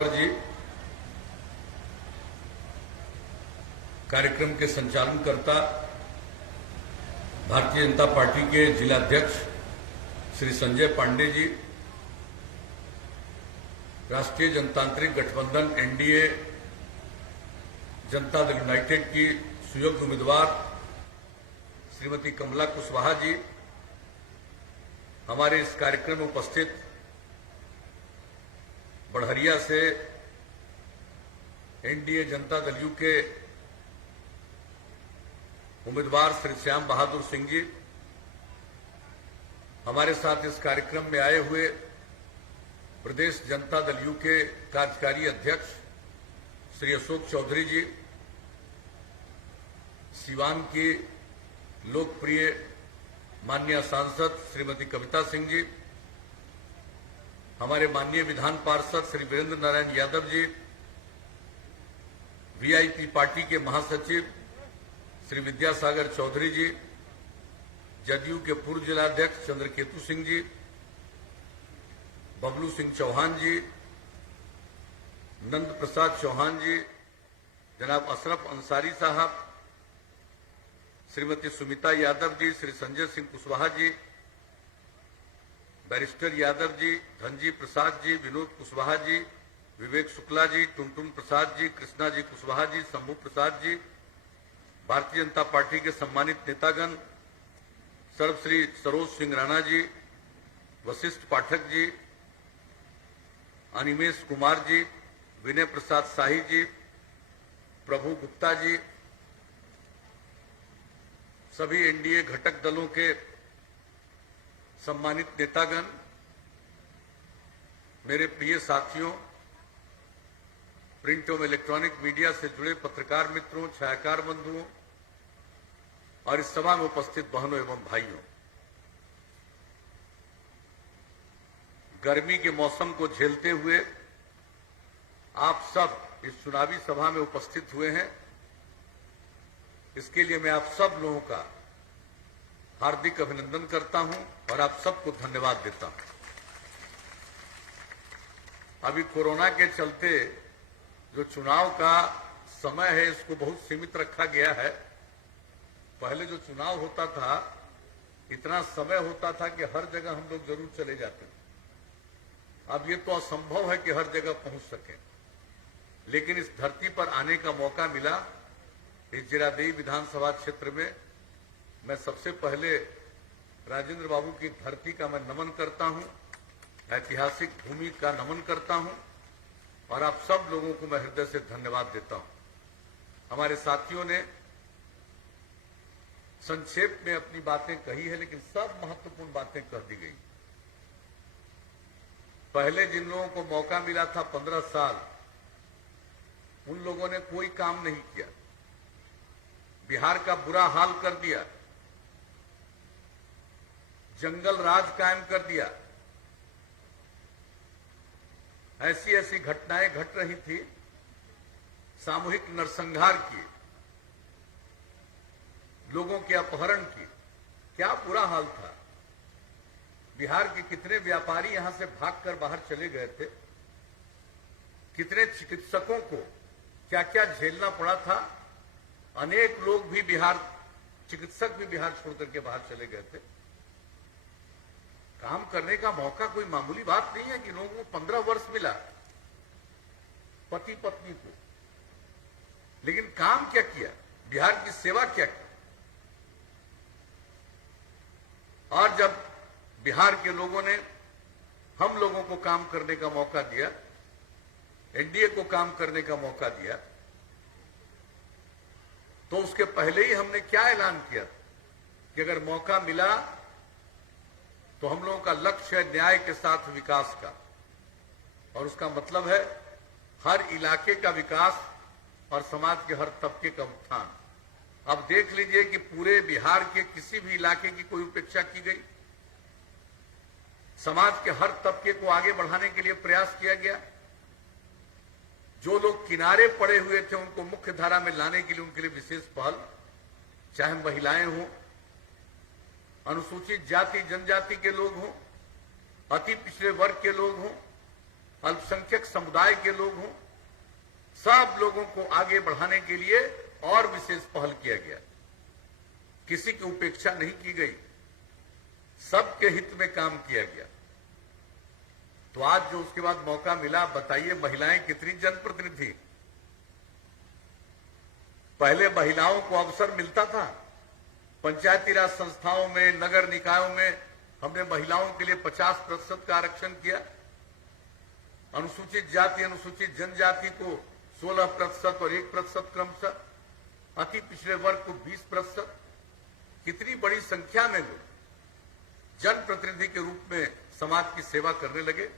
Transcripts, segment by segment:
जी कार्यक्रम के संचालनकर्ता भारतीय जनता पार्टी के जिलाध्यक्ष श्री संजय पांडे जी, राष्ट्रीय जनतांत्रिक गठबंधन एनडीए जनता दल यूनाइटेड की सुयोग्य उम्मीदवार श्रीमती कमला कुशवाहा जी, हमारे इस कार्यक्रम में उपस्थित बढ़हरिया से एनडीए जनता दल यू के उम्मीदवार श्री श्याम बहादुर सिंह जी, हमारे साथ इस कार्यक्रम में आए हुए प्रदेश जनता दल यू के कार्यकारी अध्यक्ष श्री अशोक चौधरी जी, सीवान की लोकप्रिय माननीय सांसद श्रीमती कविता सिंह जी, हमारे माननीय विधान पार्षद श्री वीरेंद्र नारायण यादव जी, वीआईपी पार्टी के महासचिव श्री विद्यासागर चौधरी जी, जदयू के पूर्व जिलाध्यक्ष चंद्रकेतु सिंह जी, बबलू सिंह चौहान जी, नंद प्रसाद चौहान जी, जनाब अशरफ अंसारी साहब, श्रीमती सुमिता यादव जी, श्री संजय सिंह कुशवाहा जी, बैरिस्टर यादव जी, धनजी प्रसाद जी, विनोद कुशवाहा जी, विवेक शुक्ला जी, टुनटुन प्रसाद जी, कृष्णा जी कुशवाहा जी, शंभू प्रसाद जी, भारतीय जनता पार्टी के सम्मानित नेतागण सर्वश्री सरोज सिंह राणा जी, वशिष्ठ पाठक जी, अनिमेश कुमार जी, विनय प्रसाद शाही जी, प्रभु गुप्ता जी, सभी एनडीए घटक दलों के सम्मानित नेतागण, मेरे प्रिय साथियों, प्रिंट एवं इलेक्ट्रॉनिक मीडिया से जुड़े पत्रकार मित्रों, छायाकार बंधुओं और इस सभा में उपस्थित बहनों एवं भाइयों, गर्मी के मौसम को झेलते हुए आप सब इस चुनावी सभा में उपस्थित हुए हैं। इसके लिए मैं आप सब लोगों का हार्दिक अभिनंदन करता हूं और आप सबको धन्यवाद देता हूं। अभी कोरोना के चलते जो चुनाव का समय है इसको बहुत सीमित रखा गया है। पहले जो चुनाव होता था इतना समय होता था कि हर जगह हम लोग जरूर चले जाते थे। अब ये तो असंभव है कि हर जगह पहुंच सके, लेकिन इस धरती पर आने का मौका मिला। इस जिरादेई विधानसभा क्षेत्र में मैं सबसे पहले राजेंद्र बाबू की धरती का मैं नमन करता हूं, ऐतिहासिक भूमि का नमन करता हूं और आप सब लोगों को मैं हृदय से धन्यवाद देता हूं। हमारे साथियों ने संक्षेप में अपनी बातें कही है, लेकिन सब महत्वपूर्ण बातें कह दी गई। पहले जिन लोगों को मौका मिला था 15 साल, उन लोगों ने कोई काम नहीं किया, बिहार का बुरा हाल कर दिया, जंगल राज कायम कर दिया। ऐसी ऐसी घटनाएं घट रही थी, सामूहिक नरसंहार की, लोगों के अपहरण की, क्या बुरा हाल था। बिहार के कितने व्यापारी यहां से भागकर बाहर चले गए थे, कितने चिकित्सकों को क्या क्या झेलना पड़ा था। अनेक लोग भी बिहार, चिकित्सक भी बिहार छोड़कर के बाहर चले गए थे। काम करने का मौका कोई मामूली बात नहीं है कि लोगों को 15 वर्ष मिला, पति पत्नी को, लेकिन काम क्या किया, बिहार की सेवा क्या की। और जब बिहार के लोगों ने हम लोगों को काम करने का मौका दिया, एनडीए को काम करने का मौका दिया, तो उसके पहले ही हमने क्या ऐलान किया कि अगर मौका मिला तो हम लोगों का लक्ष्य है न्याय के साथ विकास का, और उसका मतलब है हर इलाके का विकास और समाज के हर तबके का उत्थान। अब देख लीजिए कि पूरे बिहार के किसी भी इलाके की कोई उपेक्षा की गई, समाज के हर तबके को आगे बढ़ाने के लिए प्रयास किया गया। जो लोग किनारे पड़े हुए थे उनको मुख्य धारा में लाने के लिए उनके लिए विशेष पहल, चाहे महिलाएं हों, अनुसूचित जाति जनजाति के लोग हों, अति पिछड़े वर्ग के लोग हों, अल्पसंख्यक समुदाय के लोग हों, सब लोगों को आगे बढ़ाने के लिए और विशेष पहल किया गया। किसी की उपेक्षा नहीं की गई, सबके हित में काम किया गया। तो आज जो उसके बाद मौका मिला, बताइए महिलाएं कितनी जनप्रतिनिधि। पहले महिलाओं को अवसर मिलता था, पंचायती राज संस्थाओं में, नगर निकायों में हमने महिलाओं के लिए 50% का आरक्षण किया। अनुसूचित जाति, अनुसूचित जनजाति को 16% और 1% क्रमशः, अति पिछड़े वर्ग को 20%। कितनी बड़ी संख्या में लोग जनप्रतिनिधि के रूप में समाज की सेवा करने लगे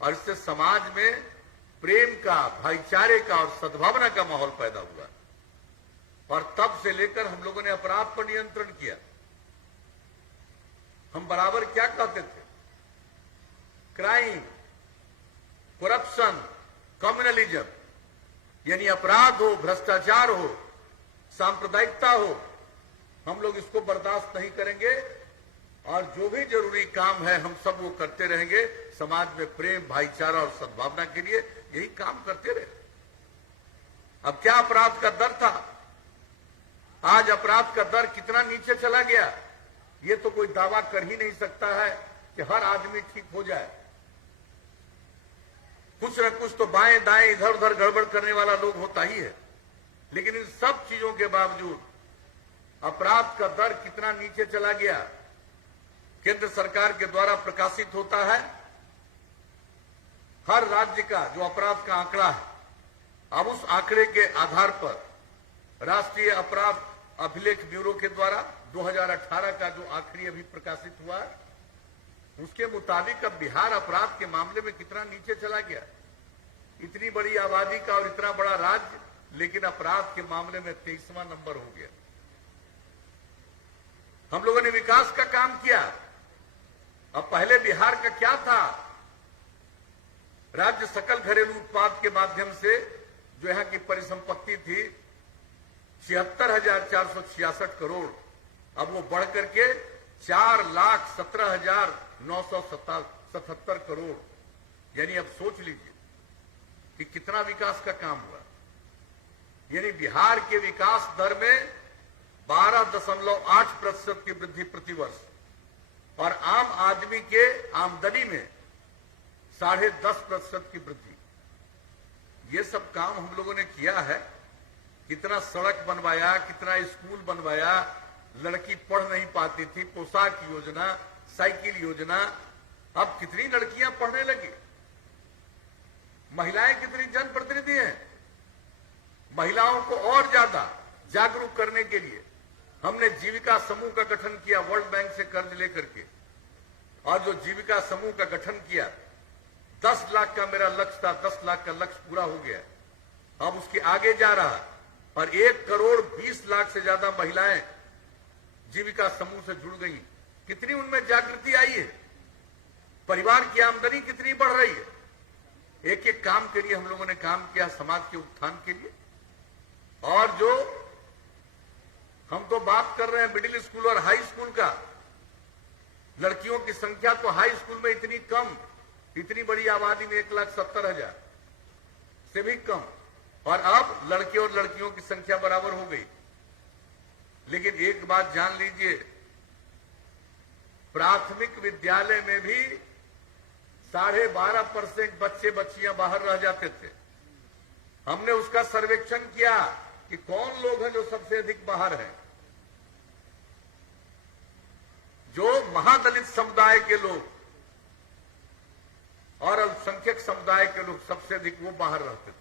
और इससे समाज में प्रेम का, भाईचारे का और सद्भावना का माहौल पैदा हुआ। और तब से लेकर हम लोगों ने अपराध पर नियंत्रण किया। हम बराबर क्या कहते थे? क्राइम, करप्शन, कम्युनलिज्म, यानी अपराध हो, भ्रष्टाचार हो, सांप्रदायिकता हो, हम लोग इसको बर्दाश्त नहीं करेंगे और जो भी जरूरी काम है हम सब वो करते रहेंगे। समाज में प्रेम, भाईचारा और सद्भावना के लिए यही काम करते रहे। अब क्या अपराध का दर था, आज अपराध का दर कितना नीचे चला गया, ये तो कोई दावा कर ही नहीं सकता है कि हर आदमी ठीक हो जाए। कुछ न कुछ तो बाएं दाएं इधर उधर गड़बड़ करने वाला लोग होता ही है, लेकिन इन सब चीजों के बावजूद अपराध का दर कितना नीचे चला गया। केंद्र सरकार के द्वारा प्रकाशित होता है हर राज्य का जो अपराध का आंकड़ा है। अब उस आंकड़े के आधार पर राष्ट्रीय अपराध अभिलेख ब्यूरो के द्वारा 2018 का जो आखिरी अभी प्रकाशित हुआ है, उसके मुताबिक अब बिहार अपराध के मामले में कितना नीचे चला गया। इतनी बड़ी आबादी का और इतना बड़ा राज्य, लेकिन अपराध के मामले में 23वां नंबर हो गया। हम लोगों ने विकास का काम किया। अब पहले बिहार का क्या था? राज्य सकल घरेलू उत्पाद के माध्यम से जो यहाँ की परिसंपत्ति थी 76,466 करोड़, अब वो बढ़ करके 4,17,977 करोड़, यानी अब सोच लीजिए कि कितना विकास का काम हुआ। यानी बिहार के विकास दर में 12.8% की वृद्धि प्रतिवर्ष और आम आदमी के आमदनी में 10.5% की वृद्धि। ये सब काम हम लोगों ने किया है। कितना सड़क बनवाया, कितना स्कूल बनवाया, लड़की पढ़ नहीं पाती थी, पोशाक योजना, साइकिल योजना, अब कितनी लड़कियां पढ़ने लगी। महिलाएं कितनी जनप्रतिनिधि हैं। महिलाओं को और ज्यादा जागरूक करने के लिए हमने जीविका समूह का गठन किया, वर्ल्ड बैंक से कर्ज लेकर के, और जो जीविका समूह का गठन किया 10 लाख का मेरा लक्ष्य था, 10 लाख का लक्ष्य पूरा हो गया। अब उसके आगे जा रहा और 1,20,00,000 से ज्यादा महिलाएं जीविका समूह से जुड़ गई। कितनी उनमें जागृति आई है, परिवार की आमदनी कितनी बढ़ रही है। एक एक काम के लिए हम लोगों ने काम किया, समाज के उत्थान के लिए। और जो हम तो बात कर रहे हैं मिडिल स्कूल और हाई स्कूल का, लड़कियों की संख्या तो हाई स्कूल में इतनी कम, इतनी बड़ी आबादी में 1,70,000 से भी कम, और अब लड़के और लड़कियों की संख्या बराबर हो गई। लेकिन एक बात जान लीजिए, प्राथमिक विद्यालय में भी 12.5% बच्चे बच्चियां बाहर रह जाते थे। हमने उसका सर्वेक्षण किया कि कौन लोग हैं जो सबसे अधिक बाहर हैं। जो महादलित समुदाय के लोग और अल्पसंख्यक समुदाय के लोग सबसे अधिक वो बाहर रहते थे।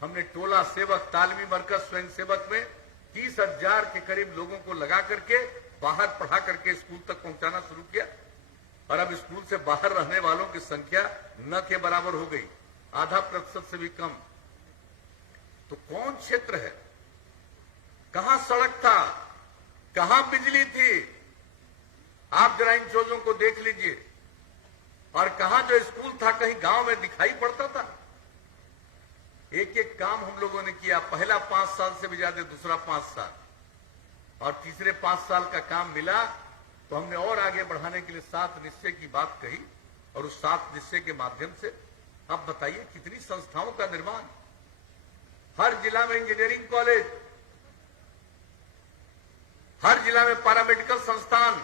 हमने टोला सेवक, तालमी मरकज, स्वयं सेवक में 30,000 के करीब लोगों को लगा करके बाहर पढ़ा करके स्कूल तक पहुंचाना शुरू किया। और अब स्कूल से बाहर रहने वालों की संख्या न के बराबर हो गई, 0.5% से भी कम। तो कौन क्षेत्र है, कहां सड़क था, कहां बिजली थी, आप जरा इन चीजों को देख लीजिए। और कहां जो स्कूल था कहीं गांव में दिखाई पड़ता था। एक एक काम हम लोगों ने किया। पहला 5 साल से भी ज्यादा, दूसरा 5 साल, और तीसरे 5 साल का काम मिला तो हमने और आगे बढ़ाने के लिए 7 निश्चय की बात कही। और उस 7 निश्चय के माध्यम से आप बताइए कितनी संस्थाओं का निर्माण, हर जिला में इंजीनियरिंग कॉलेज, हर जिला में पैरामेडिकल संस्थान,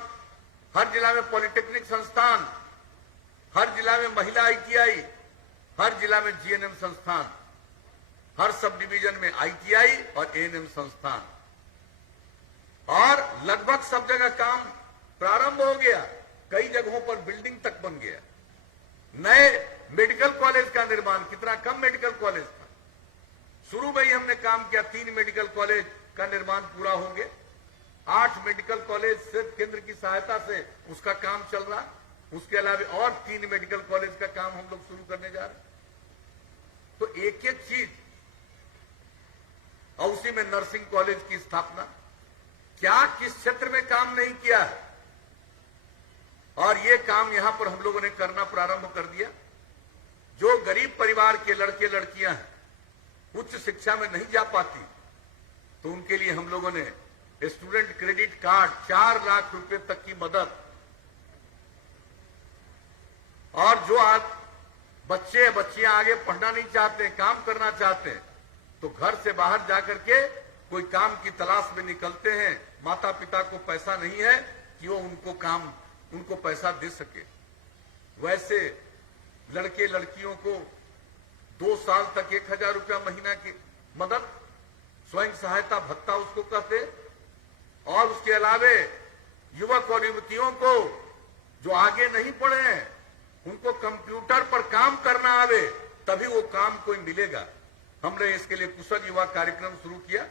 हर जिला में पॉलिटेक्निक संस्थान, हर जिला में महिला आईटीआई, हर जिला में जीएनएम संस्थान, हर सब डिवीजन में आईटीआई और एएनएम संस्थान, और लगभग सब जगह काम प्रारंभ हो गया। कई जगहों पर बिल्डिंग तक बन गया। नए मेडिकल कॉलेज का निर्माण, कितना कम मेडिकल कॉलेज था, शुरू में ही हमने काम किया। 3 मेडिकल कॉलेज का निर्माण पूरा होंगे, 8 मेडिकल कॉलेज सिर्फ केंद्र की सहायता से उसका काम चल रहा। उसके अलावा और 3 मेडिकल कॉलेज का काम हम लोग शुरू करने जा रहे हैं। तो एक एक चीज, और उसी में नर्सिंग कॉलेज की स्थापना, क्या किस क्षेत्र में काम नहीं किया है, और ये काम यहां पर हम लोगों ने करना प्रारंभ कर दिया। जो गरीब परिवार के लड़के लड़कियां हैं, उच्च शिक्षा में नहीं जा पाती, तो उनके लिए हम लोगों ने स्टूडेंट क्रेडिट कार्ड 4 लाख रुपए तक की मदद, और जो आज बच्चियां आगे पढ़ना नहीं चाहते, काम करना चाहते हैं, तो घर से बाहर जाकर के कोई काम की तलाश में निकलते हैं, माता पिता को पैसा नहीं है कि वो उनको पैसा दे सके। वैसे लड़के लड़कियों को 2 साल तक 1000 रुपया महीना की मदद, स्वयं सहायता भत्ता उसको कहते, और उसके अलावे युवक और युवतियों को जो आगे नहीं पढ़े हैं, उनको कंप्यूटर पर काम करना आवे, तभी वो काम कोई मिलेगा। हमने इसके लिए कुशल युवा कार्यक्रम शुरू किया,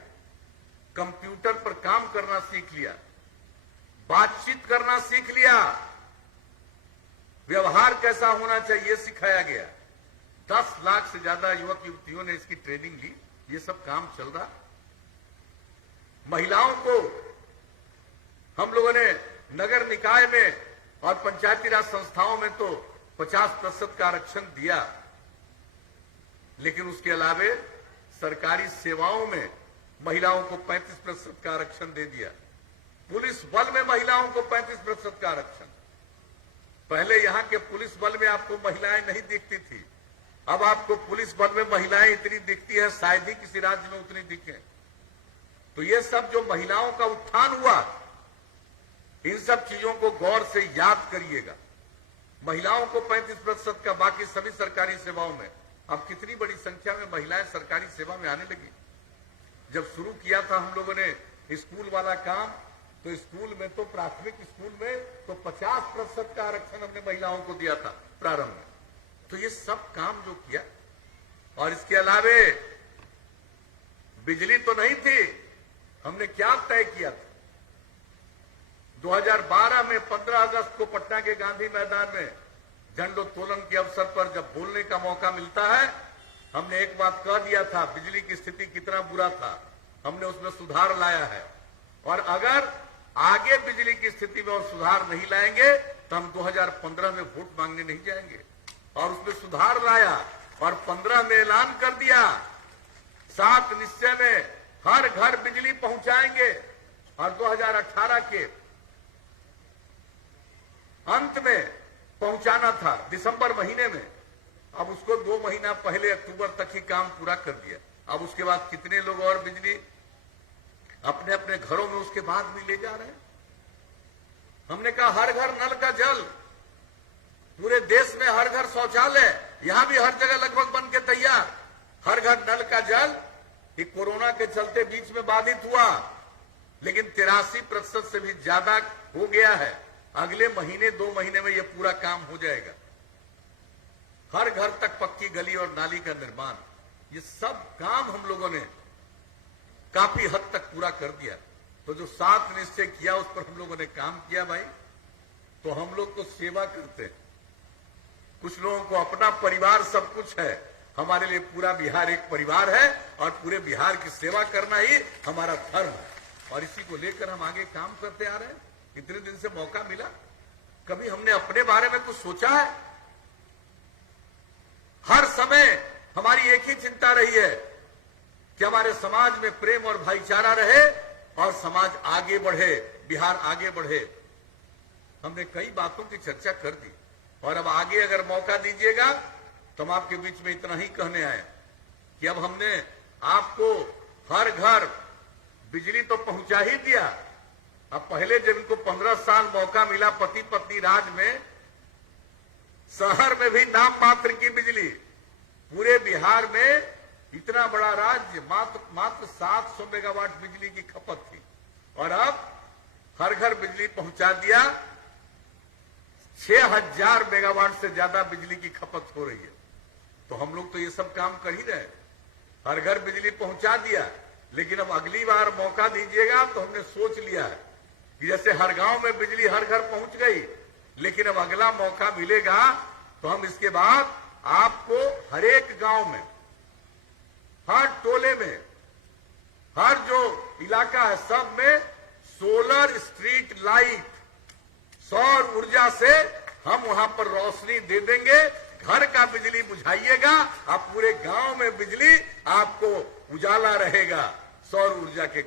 कंप्यूटर पर काम करना सीख लिया, बातचीत करना सीख लिया, व्यवहार कैसा होना चाहिए सिखाया गया। 10 लाख से ज्यादा युवक युवतियों ने इसकी ट्रेनिंग ली। ये सब काम चल रहा। महिलाओं को हम लोगों ने नगर निकाय में और पंचायती राज संस्थाओं में तो 50% का आरक्षण दिया, लेकिन उसके अलावे सरकारी सेवाओं में महिलाओं को 35% का आरक्षण दे दिया। पुलिस बल में महिलाओं को 35% का आरक्षण। पहले यहां के पुलिस बल में आपको महिलाएं नहीं दिखती थी, अब आपको पुलिस बल में महिलाएं इतनी दिखती है, शायद ही किसी राज्य में उतनी दिखे। तो ये सब जो महिलाओं का उत्थान हुआ, इन सब चीजों को गौर से याद करिएगा। महिलाओं को 35% का, बाकी सभी सरकारी सेवाओं में। अब कितनी बड़ी संख्या में महिलाएं सरकारी सेवा में आने लगी। जब शुरू किया था हम लोगों ने स्कूल वाला काम, तो स्कूल में तो प्राथमिक स्कूल में तो 50% का आरक्षण हमने महिलाओं को दिया था प्रारंभ में। तो ये सब काम जो किया, और इसके अलावे बिजली तो नहीं थी, हमने क्या तय किया था 2012 में 15 अगस्त को पटना के गांधी मैदान में झंडोत्तोलन के अवसर पर जब बोलने का मौका मिलता है, हमने एक बात कह दिया था, बिजली की स्थिति कितना बुरा था, हमने उसमें सुधार लाया है, और अगर आगे बिजली की स्थिति में और सुधार नहीं लाएंगे तो हम 2015 में वोट मांगने नहीं जाएंगे। और उसमें सुधार लाया, और 15 में ऐलान कर दिया, 7 निश्चय में हर घर बिजली पहुंचाएंगे, और 2018 के अंत में पहुंचाना था, दिसंबर महीने में। अब उसको 2 महीना पहले अक्टूबर तक ही काम पूरा कर दिया। अब उसके बाद कितने लोग और बिजली अपने अपने घरों में उसके बाद भी ले जा रहे हैं। हमने कहा हर घर नल का जल, पूरे देश में हर घर शौचालय, यहां भी हर जगह लगभग बन के तैयार, हर घर नल का जल। ये कोरोना के चलते बीच में बाधित हुआ, लेकिन 83% से भी ज्यादा हो गया है। अगले महीने 2 महीने में ये पूरा काम हो जाएगा। हर घर तक पक्की गली और नाली का निर्माण, ये सब काम हम लोगों ने काफी हद तक पूरा कर दिया। तो जो 7 निश्चय किया उस पर हम लोगों ने काम किया भाई। तो हम लोग तो सेवा करते हैं, कुछ लोगों को अपना परिवार सब कुछ है, हमारे लिए पूरा बिहार एक परिवार है, और पूरे बिहार की सेवा करना ही हमारा धर्म है, और इसी को लेकर हम आगे काम करते आ रहे हैं। इतने दिन से मौका मिला, कभी हमने अपने बारे में कुछ सोचा है? हर समय हमारी एक ही चिंता रही है कि हमारे समाज में प्रेम और भाईचारा रहे, और समाज आगे बढ़े, बिहार आगे बढ़े। हमने कई बातों की चर्चा कर दी, और अब आगे अगर मौका दीजिएगा तो हम आपके बीच में इतना ही कहने आए कि अब हमने आपको हर घर बिजली तो पहुंचा ही दिया। अब पहले जब इनको 15 साल मौका मिला पति पत्नी राज में, शहर में भी नाम मात्र की बिजली, पूरे बिहार में इतना बड़ा राज्य मात्र 700 मेगावाट बिजली की खपत थी, और अब हर घर बिजली पहुंचा दिया। 6000 मेगावाट से ज्यादा बिजली की खपत हो रही है। तो हम लोग तो ये सब काम कर ही रहे, हर घर बिजली पहुंचा दिया। लेकिन अब अगली बार मौका दीजिएगा तो हमने सोच लिया है कि जैसे हर गांव में बिजली हर घर पहुंच गई, लेकिन अब अगला मौका मिलेगा तो हम इसके बाद आपको हर एक गांव में, हर टोले में, हर जो इलाका है सब में सोलर स्ट्रीट लाइट, सौर ऊर्जा से हम वहां पर रोशनी दे देंगे। घर का बिजली बुझाइएगा, आप पूरे गांव में बिजली आपको उजाला रहेगा सौर ऊर्जा के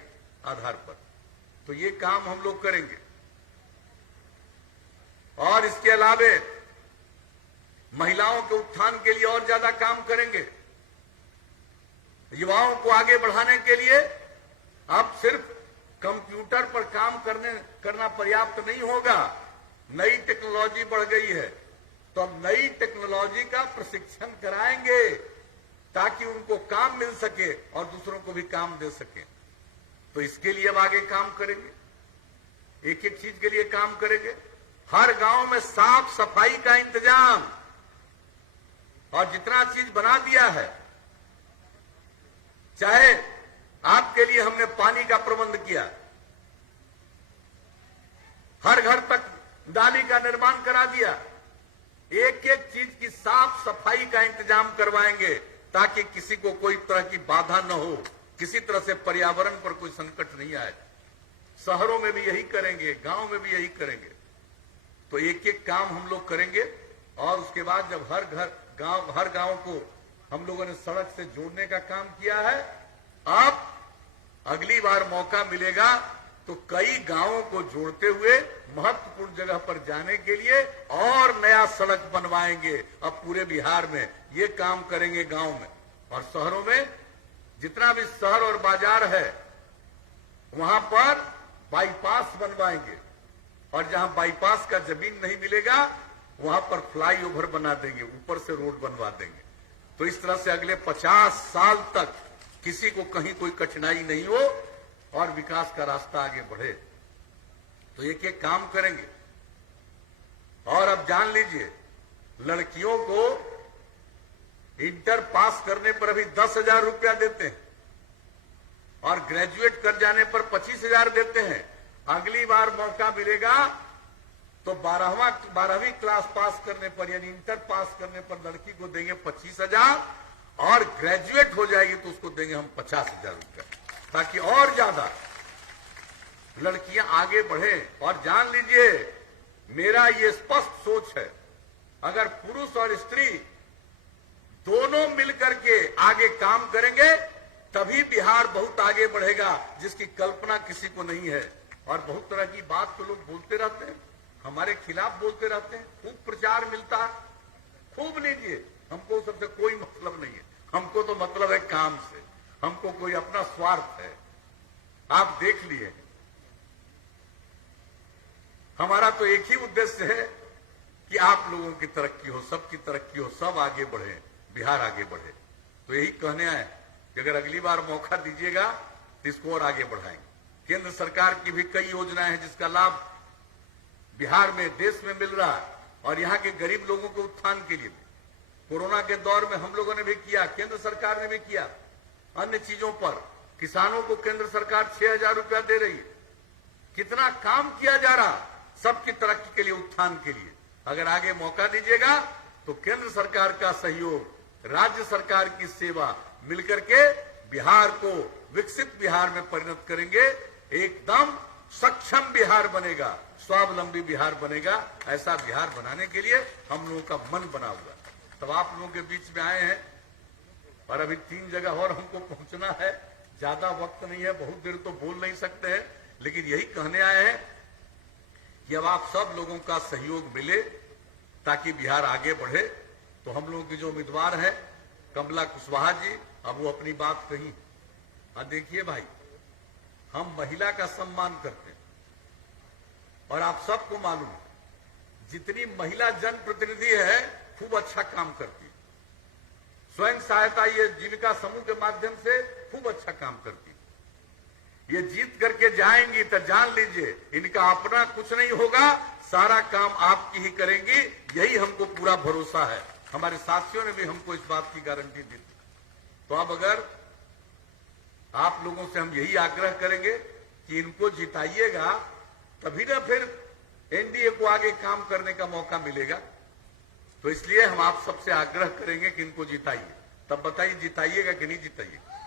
आधार पर। तो ये काम हम लोग करेंगे। और इसके अलावे महिलाओं के उत्थान के लिए और ज्यादा काम करेंगे। युवाओं को आगे बढ़ाने के लिए अब सिर्फ कंप्यूटर पर काम करना पर्याप्त नहीं होगा। नई टेक्नोलॉजी बढ़ गई है, तो अब नई टेक्नोलॉजी का प्रशिक्षण कराएंगे ताकि उनको काम मिल सके और दूसरों को भी काम दे सके। तो इसके लिए अब आगे काम करेंगे, एक एक चीज के लिए काम करेंगे। हर गांव में साफ सफाई का इंतजाम, और जितना चीज बना दिया है, चाहे आपके लिए हमने पानी का प्रबंध किया, हर घर तक नाली का निर्माण करा दिया, एक एक चीज की साफ सफाई का इंतजाम करवाएंगे ताकि किसी को कोई तरह की बाधा न हो, किसी तरह से पर्यावरण पर कोई संकट नहीं आए। शहरों में भी यही करेंगे, गांव में भी यही करेंगे। तो एक एक काम हम लोग करेंगे, और उसके बाद जब हर गांव को हम लोगों ने सड़क से जोड़ने का काम किया है, अब अगली बार मौका मिलेगा तो कई गांवों को जोड़ते हुए महत्वपूर्ण जगह पर जाने के लिए और नया सड़क बनवाएंगे। अब पूरे बिहार में ये काम करेंगे गांव में, और शहरों में जितना भी शहर और बाजार है वहां पर बाईपास बनवाएंगे, और जहां बाईपास का जमीन नहीं मिलेगा वहां पर फ्लाईओवर बना देंगे, ऊपर से रोड बनवा देंगे। तो इस तरह से अगले 50 साल तक किसी को कहीं कोई कठिनाई नहीं हो और विकास का रास्ता आगे बढ़े। तो एक एक काम करेंगे। और अब जान लीजिए, लड़कियों को इंटर पास करने पर अभी 10,000 रुपया देते हैं, और ग्रेजुएट कर जाने पर 25,000 देते हैं। अगली बार मौका मिलेगा तो 12वीं क्लास पास करने पर, यानी इंटर पास करने पर लड़की को देंगे 25,000, और ग्रेजुएट हो जाएगी तो उसको देंगे हम 50,000 रुपया, ताकि और ज्यादा लड़कियां आगे बढ़े। और जान लीजिए, मेरा ये स्पष्ट सोच है, अगर पुरुष और स्त्री दोनों मिलकर के आगे काम करेंगे तभी बिहार बहुत आगे बढ़ेगा, जिसकी कल्पना किसी को नहीं है। और बहुत तरह की बात तो लोग बोलते रहते हैं, हमारे खिलाफ बोलते रहते हैं, खूब प्रचार मिलता है, खूब लीजिए, हमको सबसे कोई मतलब नहीं है। हमको तो मतलब है काम से, हमको कोई अपना स्वार्थ है, आप देख लिए। हमारा तो एक ही उद्देश्य है कि आप लोगों की तरक्की हो, सबकी तरक्की हो, सब आगे बढ़े, बिहार आगे बढ़े। तो यही कहने आए कि अगर अगली बार मौका दीजिएगा तो इसको और आगे बढ़ाएंगे। केंद्र सरकार की भी कई योजनाएं हैं जिसका लाभ बिहार में, देश में मिल रहा है, और यहाँ के गरीब लोगों के उत्थान के लिए कोरोना के दौर में हम लोगों ने भी किया, केंद्र सरकार ने भी किया। अन्य चीजों पर किसानों को केंद्र सरकार 6,000 रुपया दे रही है। कितना काम किया जा रहा, सबकी तरक्की के लिए, उत्थान के लिए। अगर आगे मौका दीजिएगा तो केंद्र सरकार का सहयोग, राज्य सरकार की सेवा मिलकर के बिहार को विकसित बिहार में परिणत करेंगे। एकदम सक्षम बिहार बनेगा, स्वावलंबी बिहार बनेगा। ऐसा बिहार बनाने के लिए हम लोगों का मन बना हुआ। तब आप लोगों के बीच में आए हैं, और अभी 3 जगह और हमको पहुंचना है, ज्यादा वक्त नहीं है, बहुत देर तो बोल नहीं सकते हैं, लेकिन यही कहने आए हैं कि अब आप सब लोगों का सहयोग मिले ताकि बिहार आगे बढ़े। तो हम लोगों की जो उम्मीदवार है कमला कुशवाहा जी, अब वो अपनी बात कही। हाँ देखिए भाई, हम महिला का सम्मान करते हैं और आप सबको मालूम है जितनी महिला जनप्रतिनिधि है खूब अच्छा काम करती है। स्वयं सहायता ये जीविका समूह के माध्यम से खूब अच्छा काम करती है। ये जीत करके जाएंगी तो जान लीजिए इनका अपना कुछ नहीं होगा, सारा काम आपकी ही करेंगी, यही हमको पूरा भरोसा है। हमारे साथियों ने भी हमको इस बात की गारंटी दी। तो अब अगर आप लोगों से हम यही आग्रह करेंगे कि इनको जिताइएगा, तभी ना फिर एनडीए को आगे काम करने का मौका मिलेगा। तो इसलिए हम आप सबसे आग्रह करेंगे कि इनको जिताइए। तब बताइए जिताइएगा कि नहीं जिताइएगा?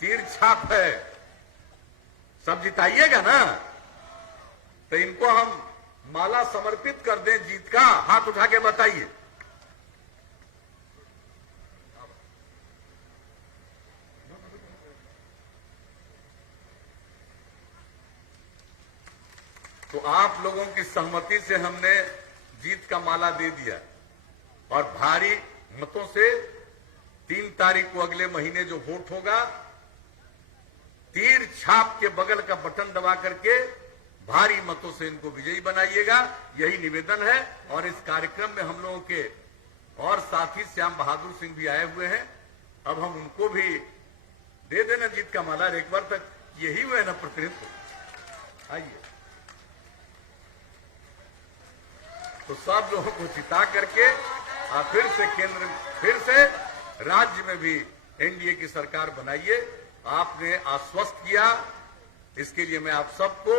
तीर छाप है, सब जिताइएगा ना? तो इनको हम माला समर्पित कर दें जीत का, हाथ उठा के बताइए। तो आप लोगों की सहमति से हमने जीत का माला दे दिया और भारी मतों से 3 तारीख को अगले महीने जो वोट होगा, तीर छाप के बगल का बटन दबा करके भारी मतों से इनको विजयी बनाइएगा, यही निवेदन है। और इस कार्यक्रम में हम लोगों के और साथी श्याम बहादुर सिंह भी आए हुए हैं। अब हम उनको भी दे देना जीत का माला। एक बार तक यही हुए ना प्रतिनिधित्व, आइए। तो सब लोगों को जिता करके फिर से केंद्र, फिर से राज्य में भी एनडीए की सरकार बनाइए। आपने आश्वस्त किया, इसके लिए मैं आप सबको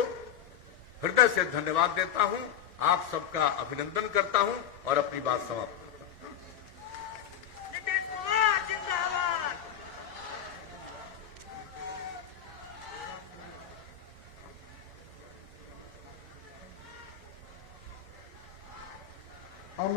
हृदय से धन्यवाद देता हूं, आप सबका अभिनंदन करता हूं और अपनी बात समाप्त करता हूं। नीतीश कुमार जिंदाबाद। और